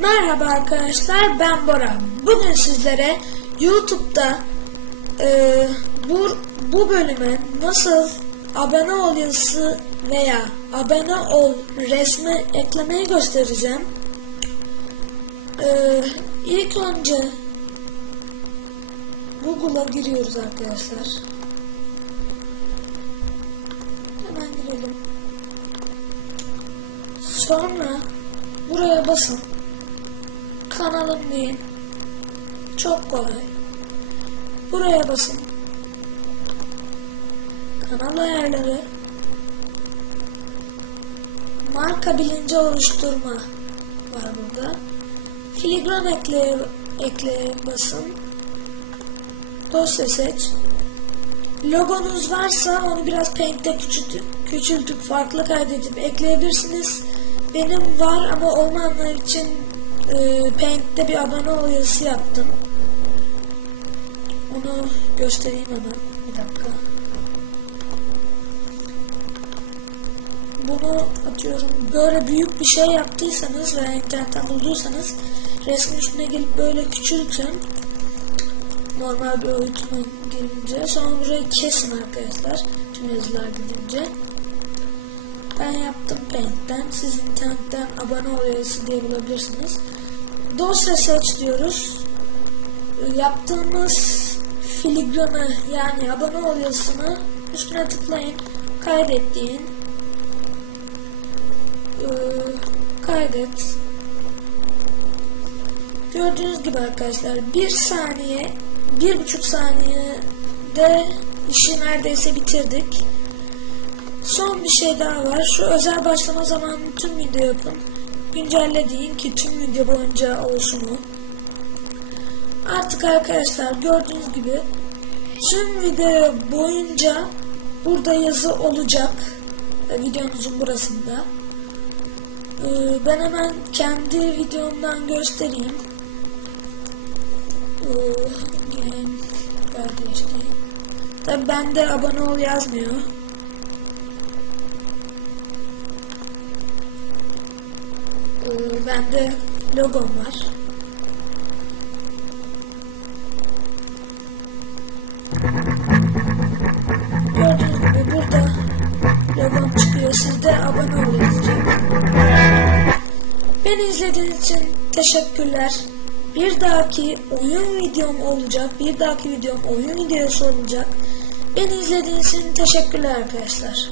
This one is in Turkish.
Merhaba arkadaşlar ben Bora. Bugün sizlere YouTube'da e, bu, bu bölüme nasıl abone ol yazısı veya abone ol resmi eklemeyi göstereceğim. E, ilk önce Google'a giriyoruz arkadaşlar. Hemen girelim. Sonra buraya basın. Kanalım deyin. Çok kolay. Buraya basın. Kanal ayarları. Marka bilinci oluşturma var burada. Filigran ekleye, ekleye basın. Dosya seç. Logonuz varsa onu biraz Paint'te küçültüp, küçültüp farklı kaydedip ekleyebilirsiniz. Benim var ama olmayanlar için e, Paint'te bir abone ol yazısı yaptım. Onu göstereyim hemen. Bir dakika. Bunu atıyorum böyle büyük bir şey yaptıysanız veya internetten bulduysanız resmin üstüne gelip böyle küçültün. Normal bir boyutuna gelince. Sonra burayı kesin arkadaşlar. Tüm yazılar gelince. Ben yaptım Paint'ten. Siz internetten abone ol yazısı diye bulabilirsiniz. Dosya seç diyoruz. Yaptığımız filigranı yani abone ol yazısını üstüne tıklayın. Kaydet deyin. Ee, kaydet. Gördüğünüz gibi arkadaşlar bir saniye bir buçuk saniyede işi neredeyse bitirdik. Son bir şey daha var. Şu özel başlama zamanını tüm video yapın. Güncelle deyin ki tüm video boyunca olsun. Artık arkadaşlar gördüğünüz gibi tüm video boyunca burada yazı olacak. Videomuzun burasında. Ee, ben hemen kendi videomdan göstereyim. Ee. Tabi bende abone ol yazmıyor. Ee, bende logom var. Gördüğünüz gibi burada logom çıkıyor. Sizde abone ol yazacak. Beni izlediğiniz için teşekkürler. Bir dahaki oyun videom olacak. Bir dahaki videom oyun videosu olacak. Beni izlediğiniz için teşekkürler arkadaşlar.